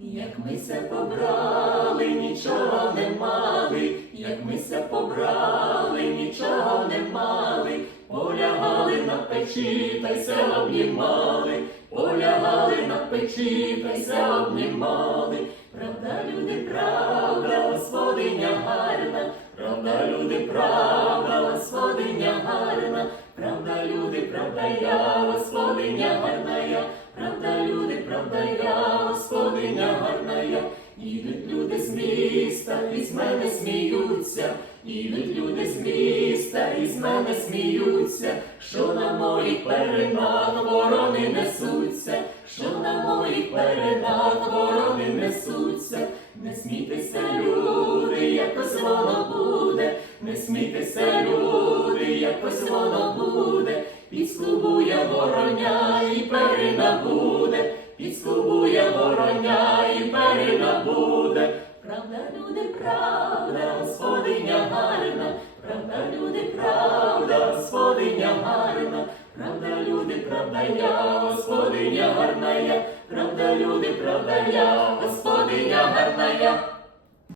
Як ми се побрали, нічого не мали, як ми се побрали, нічого не мали, полягали на печі та й се обнімали, полягали на печі та й се обнімали. Правда, люди, правда, господиня гарна, правда, люди, правда, господиня гарна, правда, люди, правда, я, Ідуть люди з міста, і мене сміються, ідуть люди з міста, і мене сміються, що на моїх перинах ворони несуться, що на моїх перинах ворони несуться. Не смійтеся, люди, якось воно буде, не смійтеся, люди, якось воно буде, підскубує вороня буде. Правда, люди, правда, господиня гарна, правда, люди, правда, господиня гарна, правда, люди, правда, я, господиня гарна я, правда, люди, правда, я, господиня гарна я.